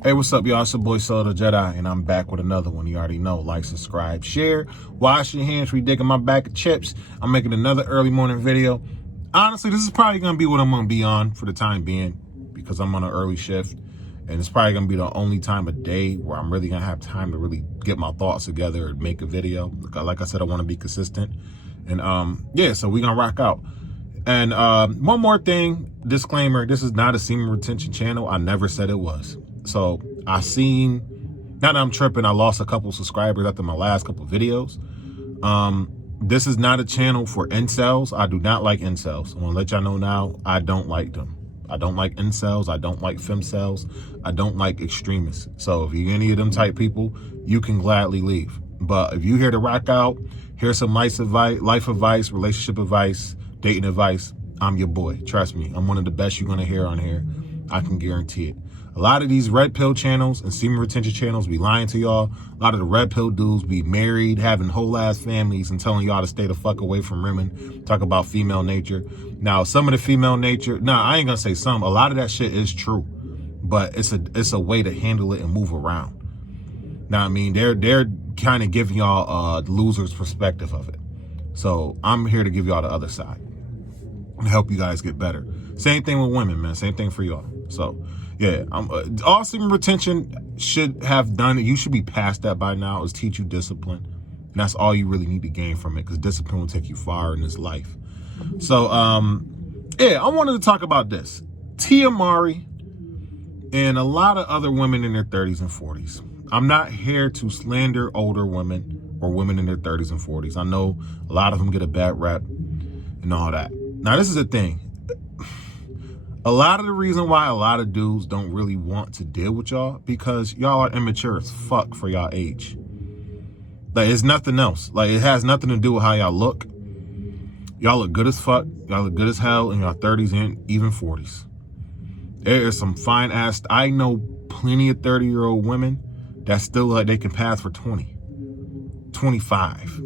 Hey, what's up, y'all? It's your boy Soul the Jedi, and I'm back with another one. You already know. Like, subscribe, share, wash your hands, digging my bag of chips. I'm making another early morning video. Honestly, this is probably going to be what I'm going to be on for the time being because I'm on an early shift, and it's probably going to be the only time of day where I'm really going to have time to really get my thoughts together and make a video. Like I said, I want to be consistent. And yeah, so we're going to rock out. And one more thing, disclaimer, this is not a semen retention channel. I never said it was. So I seen, now that I'm tripping, I lost a couple subscribers after my last couple videos. This is not a channel for incels. I do not like incels. I want to let y'all know now, I don't like them. I don't like incels. I don't like femcels. I don't like extremists. So if you're any of them type people, you can gladly leave. But if you're here to rock out, here's some life advice, relationship advice, dating advice, I'm your boy. Trust me, I'm one of the best you're going to hear on here. I can guarantee it. A lot of these red pill channels and semen retention channels be lying to y'all. A lot of the red pill dudes be married, having whole ass families and telling y'all to stay the fuck away from women. Talk about female nature. Now, some of the female nature, I ain't gonna say some. A lot of that shit is true, but it's a way to handle it and move around. Now, I mean, they're kind of giving y'all a loser's perspective of it. So I'm here to give y'all the other side and help you guys get better. Same thing with women, man. Same thing for y'all. So yeah, all semen retention should have done it. You should be past that by now, is teach you discipline. And that's all you really need to gain from it, because discipline will take you far in this life. So yeah, I wanted to talk about this. Tia Mowry and a lot of other women in their 30s and 40s. I'm not here to slander older women or women in their 30s and 40s. I know a lot of them get a bad rep and all that. Now, this is the thing. A lot of the reason why a lot of dudes don't really want to deal with y'all, because y'all are immature as fuck for y'all age. Like, it's nothing else. Like, it has nothing to do with how y'all look. Y'all look good as fuck. Y'all look good as hell in y'all 30s and even 40s. There is some fine ass. I know plenty of 30-year-old women that still like they can pass for 20, 25.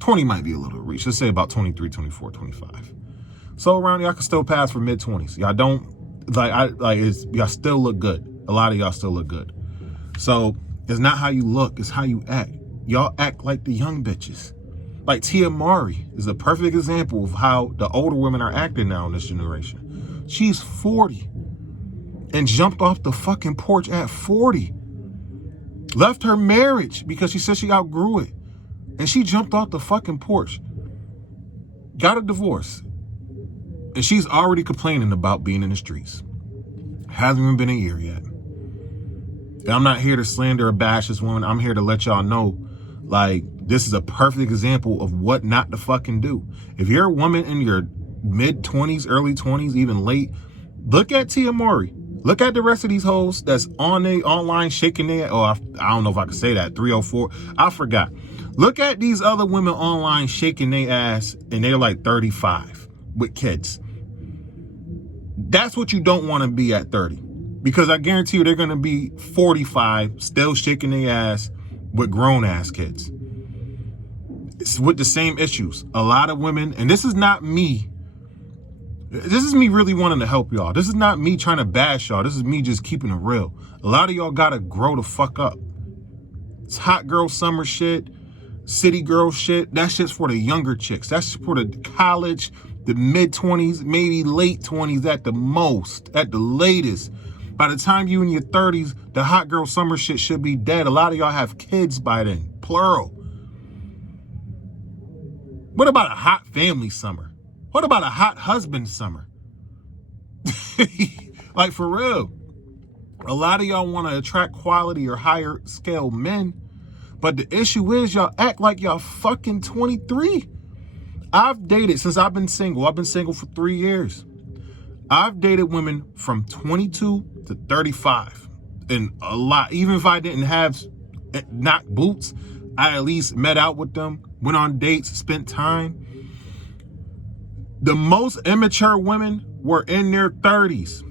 20 might be a little reach. Let's say about 23, 24, 25. So around y'all can still pass for mid-20s. Y'all don't y'all still look good. A lot of y'all still look good. So it's not how you look, it's how you act. Y'all act like the young bitches. Like Tia Mowry is a perfect example of how the older women are acting now in this generation. She's 40 and jumped off the fucking porch at 40. Left her marriage because she said she outgrew it. And she jumped off the fucking porch. Got a divorce. And she's already complaining about being in the streets. Hasn't even been a year yet. And I'm not here to slander or bash this woman. I'm here to let y'all know, like, this is a perfect example of what not to fucking do. If you're a woman in your mid-20s, early 20s, even late, look at Tia Mowry. Look at the rest of these hoes that's online shaking their, I don't know if I can say that, 304. I forgot. Look at these other women online shaking their ass, and they're like 35 with kids. That's what you don't want to be at 30, because I guarantee you they're going to be 45 still shaking their ass with grown ass kids. It's with the same issues. A lot of women, and this is not me. This is me really wanting to help y'all. This is not me trying to bash y'all. This is me just keeping it real. A lot of y'all got to grow the fuck up. It's hot girl summer shit, city girl shit. That shit's for the younger chicks. That's for the college, the mid-20s, maybe late 20s at the most, at the latest. By the time you in your 30s, the hot girl summer shit should be dead. A lot of y'all have kids by then, plural. What about a hot family summer? What about a hot husband summer? Like, for real. A lot of y'all want to attract quality or higher scale men, but the issue is y'all act like y'all fucking 23. I've dated since I've been single. I've been single for 3 years. I've dated women from 22 to 35. And a lot, even if I didn't have knock boots, I at least met out with them, went on dates, spent time. The most immature women were in their 30s.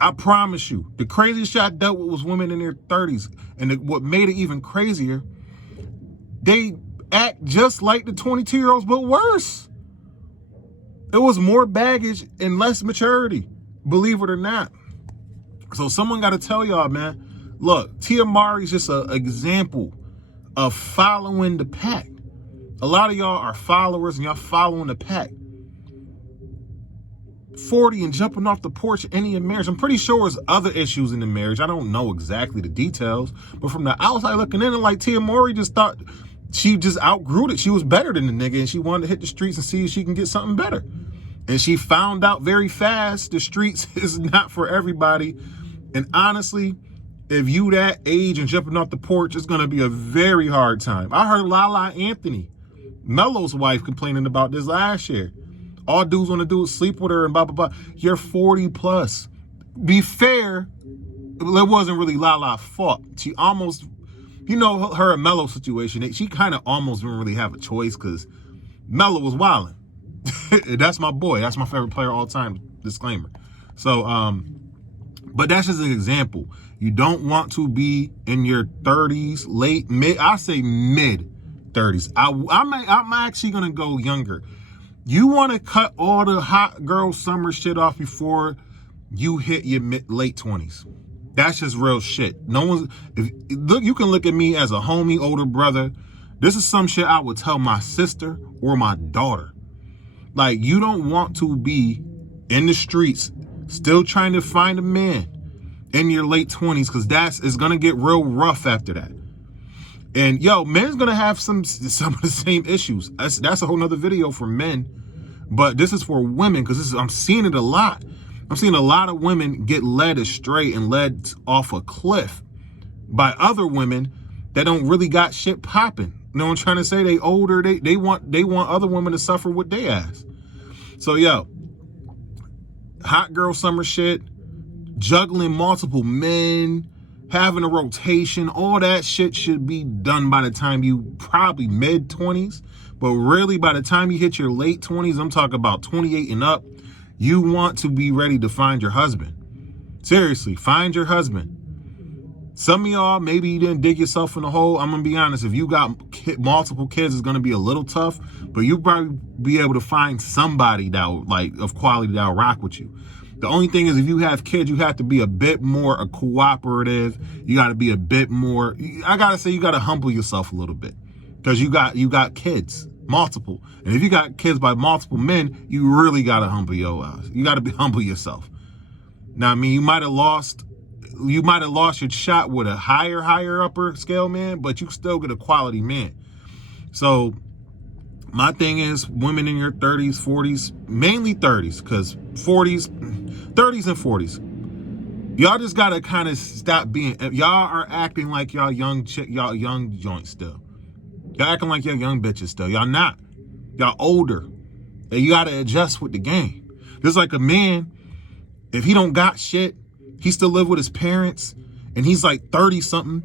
I promise you. The craziest shit I dealt with was women in their 30s. And what made it even crazier, they act just like the 22-year-olds, but worse. It was more baggage and less maturity, believe it or not. So someone got to tell y'all, man, look, Tia Mowry is just an example of following the pack. A lot of y'all are followers and y'all following the pack. 40 and jumping off the porch in any marriage. I'm pretty sure there's other issues in the marriage. I don't know exactly the details, but from the outside looking in, like Tia Mowry just thought she just outgrew it. She was better than the nigga and she wanted to hit the streets and see if she can get something better. And she found out very fast the streets is not for everybody. And honestly, if you that age and jumping off the porch, it's going to be a very hard time. I heard Lala Anthony, Melo's wife, complaining about this last year. All dudes want to do is sleep with her and blah, blah, blah. You're 40 plus. Be fair, it wasn't really Lala's fault. She almost, you know, her and Melo situation, she kind of almost didn't really have a choice because Melo was wilding. That's my boy. That's my favorite player all time. Disclaimer. So, but that's just an example. You don't want to be in your 30s, I say mid 30s. I'm actually going to go younger. You want to cut all the hot girl summer shit off before you hit your late 20s. That's just real shit. No one's, look, you can look at me as a homie, older brother. This is some shit I would tell my sister or my daughter. Like, you don't want to be in the streets still trying to find a man in your late 20s, because it's going to get real rough after that. And yo, men's going to have some of the same issues. That's a whole nother video for men. But this is for women, because I'm seeing it a lot. I'm seeing a lot of women get led astray and led off a cliff by other women that don't really got shit popping. You know what I'm trying to say? They older, they want other women to suffer with their ass. So yo, hot girl summer shit, juggling multiple men, having a rotation, all that shit should be done by the time you probably mid 20s. But really, by the time you hit your late 20s, I'm talking about 28 and up, you want to be ready to find your husband. Seriously, find your husband. Some of y'all, maybe you didn't dig yourself in the hole. I'm going to be honest. If you got multiple kids, it's going to be a little tough. But you'll probably be able to find somebody that like of quality that will rock with you. The only thing is, if you have kids, you have to be a bit more cooperative. You got to be a bit more, I got to say, you got to humble yourself a little bit. Because you got kids, multiple. And if you got kids by multiple men, you really got to humble your ass. You got to humble yourself. Now, I mean, you might have lost your shot with a higher upper scale man, but you still get a quality man. So my thing is, women in your 30s, 40s, mainly 30s, because 30s and 40s. Y'all just got to kind of stop being, y'all are acting like y'all young joints still. Y'all acting like y'all young bitches still. Y'all not. Y'all older. And you got to adjust with the game. Just like a man, if he don't got shit, he still live with his parents, and he's like 30-something,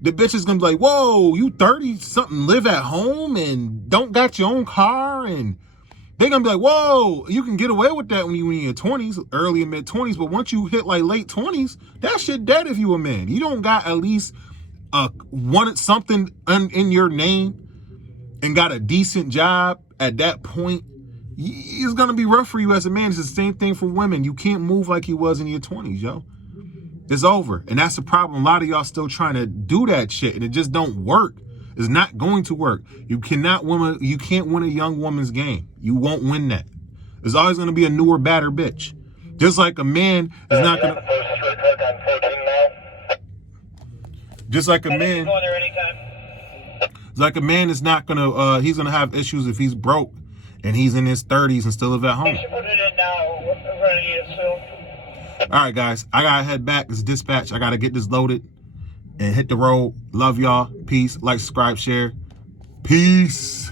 the bitch is going to be like, whoa, you 30-something, live at home and don't got your own car? And they're going to be like, whoa, you can get away with that when you're in your 20s, early and mid-20s, but once you hit like late 20s, that shit dead if you a man. You don't got at least something in your name and got a decent job at that point, it's going to be rough for you as a man. It's the same thing for women. You can't move like you was in your 20s, yo. It's over. And that's the problem. A lot of y'all still trying to do that shit, and it just don't work. It's not going to work. You can't win a young woman's game. You won't win that. There's always going to be a newer, badder bitch. Just like a man is not going to... Just like a man... It's like a man is not going to... he's going to have issues if he's broke and he's in his 30s and still live at home. Put it in now. We're ready to assume. All right, guys. I got to head back. It's dispatch. I got to get this loaded and hit the road. Love y'all. Peace. Like, subscribe, share. Peace.